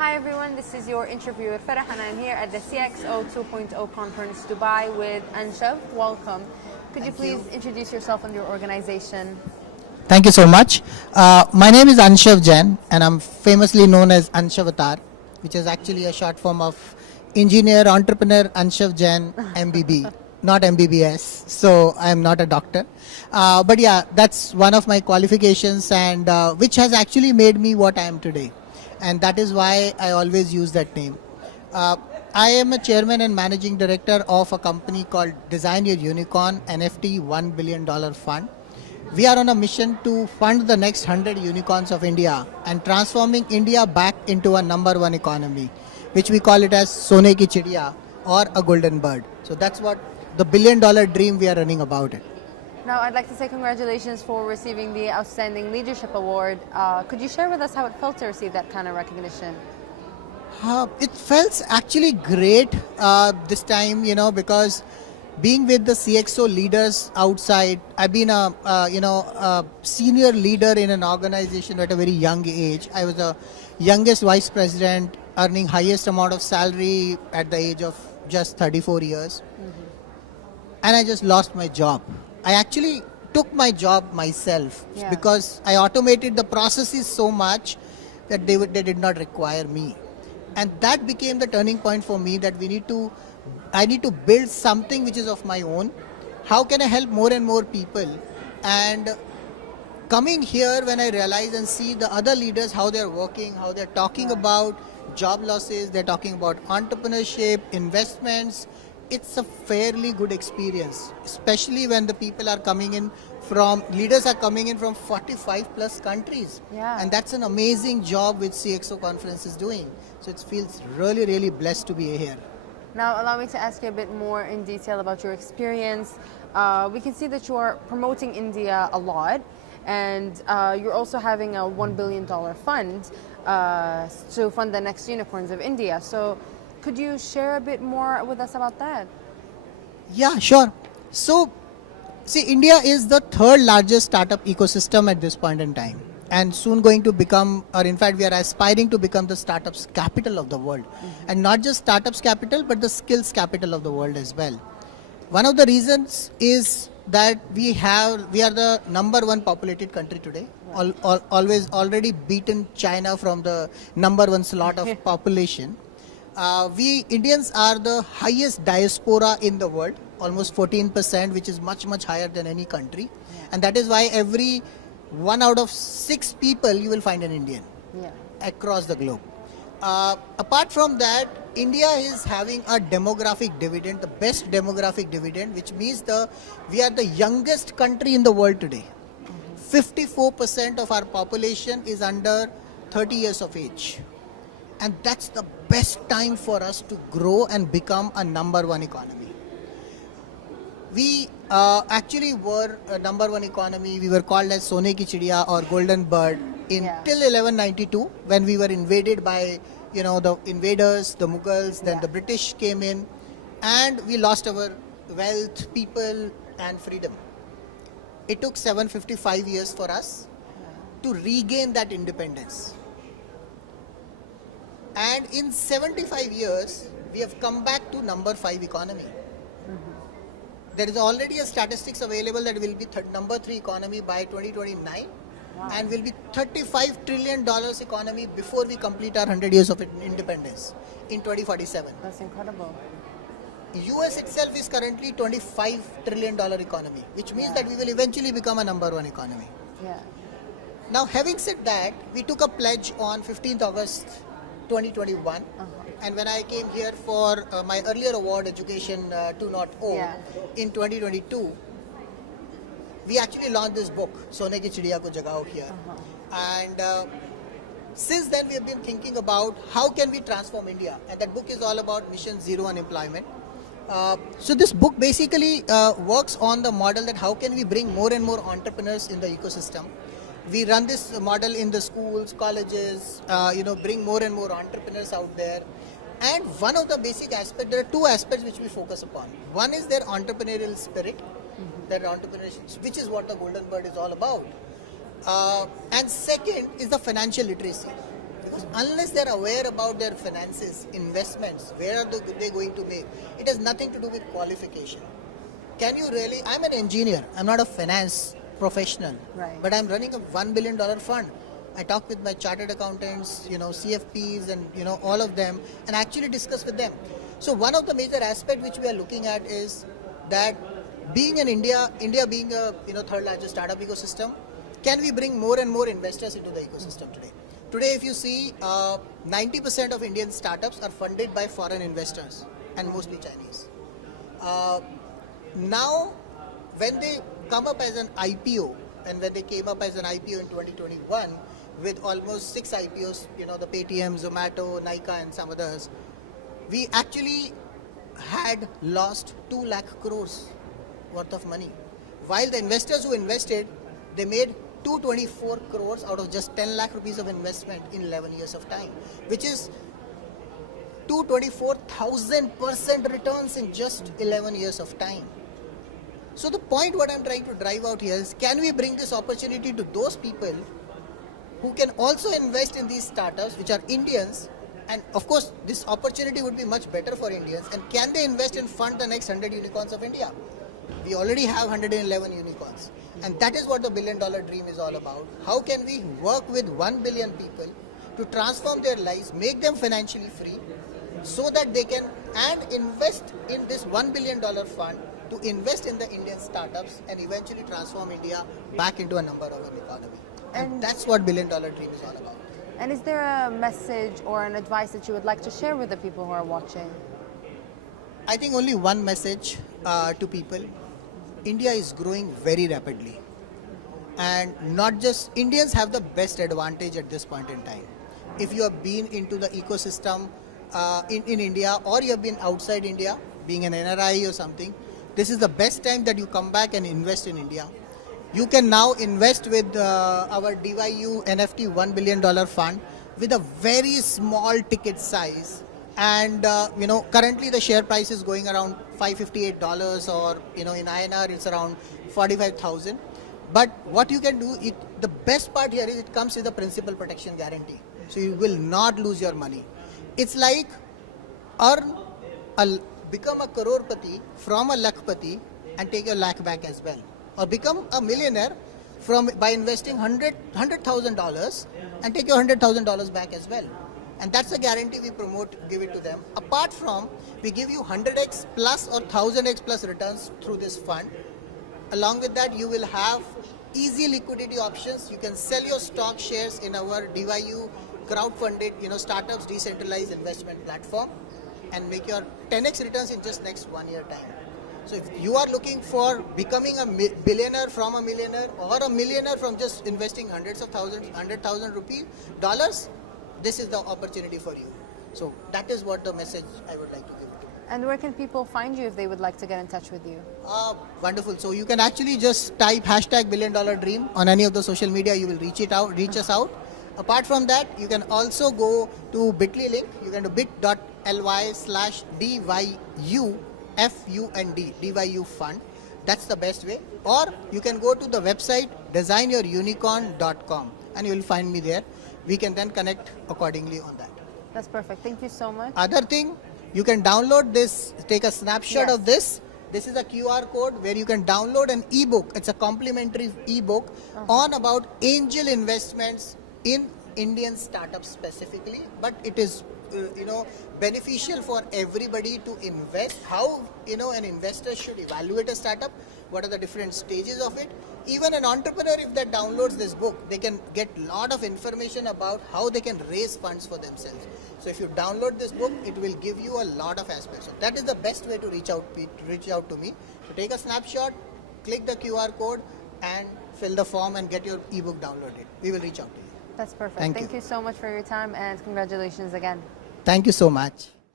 Hi everyone, this is your interviewer Farah and I'm here at the CXO 2.0 conference Dubai with Anshav. Welcome. Could you please introduce yourself and your organization? Thank you so much. My name is Anshav Jain and I'm famously known as Anshavatar, which is actually a short form of Engineer Entrepreneur Anshav Jain MBB, not MBBS. So I'm not a doctor. But yeah, that's one of my qualifications and which has actually made me what I am today. And that is why I always use that name. Uh, I am a chairman and managing director of a company called Design Your Unicorn NFT $1 billion fund. We are on a mission to fund the next 100 unicorns of India and transforming India back into a number one economy, which we call it as Sone ki Chidiya or a golden bird. So that's what the $1 billion dream we are running about it. Now I'd like to say congratulations for receiving the Outstanding Leadership Award. Could you share with us how it felt to receive that kind of recognition? It felt actually great this time, because being with the CXO leaders outside, I've been a senior leader in an organization at a very young age. I was the youngest vice president, earning highest amount of salary at the age of just 34 years. And I just lost my job. I actually took my job myself because I automated the processes so much that they did not require me. And that became the turning point for me that I need to build something which is of my own. How can I help more and more people? And coming here when I realize and see the other leaders, how they're working, how they're talking about job losses, they're talking about entrepreneurship, investments, it's a fairly good experience, especially when the people are coming in leaders are coming in from 45 plus countries. And that's an amazing job which CXO conference is doing. So it feels really, really blessed to be here. Now allow me to ask you a bit more in detail about your experience. We can see that you are promoting India a lot and you're also having a $1 billion fund to fund the next unicorns of India. So could you share a bit more with us about that? Yeah, sure. So, see, India is the third largest startup ecosystem at this point in time, and soon going to become, or in fact, we are aspiring to become the startups capital of the world. And not just startups capital, but the skills capital of the world as well. One of the reasons is that we are the number one populated country today. Always already beaten China from the number one slot of population. We Indians are the highest diaspora in the world, almost 14%, which is much, much higher than any country. And that is why every 1 out of 6 people you will find an Indian across the globe. Apart from that, India is having a demographic dividend, the best demographic dividend, which means we are the youngest country in the world today. 54% of our population is under 30 years of age. And that's the best time for us to grow and become a number one economy. We actually were a number one economy. We were called as Sone ki Chidiya or Golden Bird till 1192 when we were invaded by the invaders, the Mughals, then the British came in and we lost our wealth, people and freedom. It took 755 years for us to regain that independence. And in 75 years, we have come back to number 5 economy. There is already a statistics available that will be number 3 economy by 2029 and will be $35 trillion economy before we complete our 100 years of independence in 2047. That's incredible. US itself is currently $25 trillion economy, which means that we will eventually become a number 1 economy. Now, having said that, we took a pledge on 15th August 2021 and when I came here for my earlier award Education 2.0 in 2022, we actually launched this book Sone ki Chidiya ko Jagao here and since then we have been thinking about how can we transform India, and that book is all about Mission Zero Unemployment. So this book basically works on the model that how can we bring more and more entrepreneurs in the ecosystem. We run this model in the schools, colleges, bring more and more entrepreneurs out there. And one of the basic aspects, there are 2 aspects which we focus upon. One is their entrepreneurial spirit, their entrepreneurship, which is what the Golden Bird is all about. And second is the financial literacy. Because unless they're aware about their finances, investments, where are they going to make, it has nothing to do with qualification. Can you really? I'm an engineer. I'm not a finance professional, Right. but I'm running a $1 billion fund. I talk with my chartered accountants, CFPs, and all of them, and actually discuss with them. So one of the major aspects which we are looking at is that being in India being a third largest startup ecosystem, can we bring more and more investors into the ecosystem today? Today, if you see, 90% of Indian startups are funded by foreign investors and mostly Chinese. Now, when they come up as an IPO, and when they came up as an IPO in 2021 with almost 6 IPOs, the Paytm, Zomato, Nykaa, and some others, we actually had lost 2 lakh crores worth of money. While the investors who invested, they made 224 crores out of just 10 lakh rupees of investment in 11 years of time, which is 224,000% returns in just 11 years of time. So the point what I'm trying to drive out here is, can we bring this opportunity to those people who can also invest in these startups which are Indians, and of course this opportunity would be much better for Indians, and can they invest and fund the next 100 unicorns of India? We already have 111 unicorns, and that is what the $1 billion dream is all about. How can we work with 1 billion people to transform their lives, make them financially free, so that they can and invest in this $1 billion fund to invest in the Indian startups and eventually transform India back into a number one economy. And that's what $1 billion dream is all about. And is there a message or an advice that you would like to share with the people who are watching? I think only one message to people. India is growing very rapidly. And not just Indians have the best advantage at this point in time. If you have been into the ecosystem in India, or you have been outside India, being an NRI or something, this is the best time that you come back and invest in India. You can now invest with our DYU NFT $1 billion fund with a very small ticket size. And currently the share price is going around $558, or in INR it's around 45,000. But what you can do, the best part here is it comes with a principal protection guarantee. So you will not lose your money. It's like become a crorepati from a lakhpati and take your lakh back as well. Or become a millionaire by investing $100,000 and take your $100,000 back as well. And that's the guarantee we promote, give it to them. Apart from, we give you 100x plus or 1000x plus returns through this fund. Along with that, you will have easy liquidity options. You can sell your stock shares in our DYU crowdfunded, startups decentralized investment platform, and make your 10x returns in just next 1 year time. So if you are looking for becoming a billionaire from a millionaire, or a millionaire from just investing hundreds of thousands, $100,000, this is the opportunity for you. So that is what the message I would like to give to. And where can people find you if they would like to get in touch with you? Wonderful. So you can actually just type #$1 billion dream on any of the social media. You will reach us out. Apart from that, you can also go to bit.ly link. You can do bit.ly/DYUFUND, DYU fund. That's the best way. Or you can go to the website designyourunicorn.com and you will find me there. We can then connect accordingly on that. That's perfect. Thank you so much. Other thing, you can download this, take a snapshot Yes. of this. This is a QR code where you can download an ebook. It's a complimentary ebook on about angel investments in Indian startups specifically, but it is beneficial for everybody to invest. How an investor should evaluate a startup, what are the different stages of it. Even an entrepreneur, if they downloads this book, they can get a lot of information about how they can raise funds for themselves. So if you download this book, it will give you a lot of aspects. So that is the best way to reach out to me. So take a snapshot, click the QR code, and fill the form and get your ebook downloaded. We will reach out to you. That's perfect. Thank Thank you. you so much for your time, and congratulations again. Thank you so much.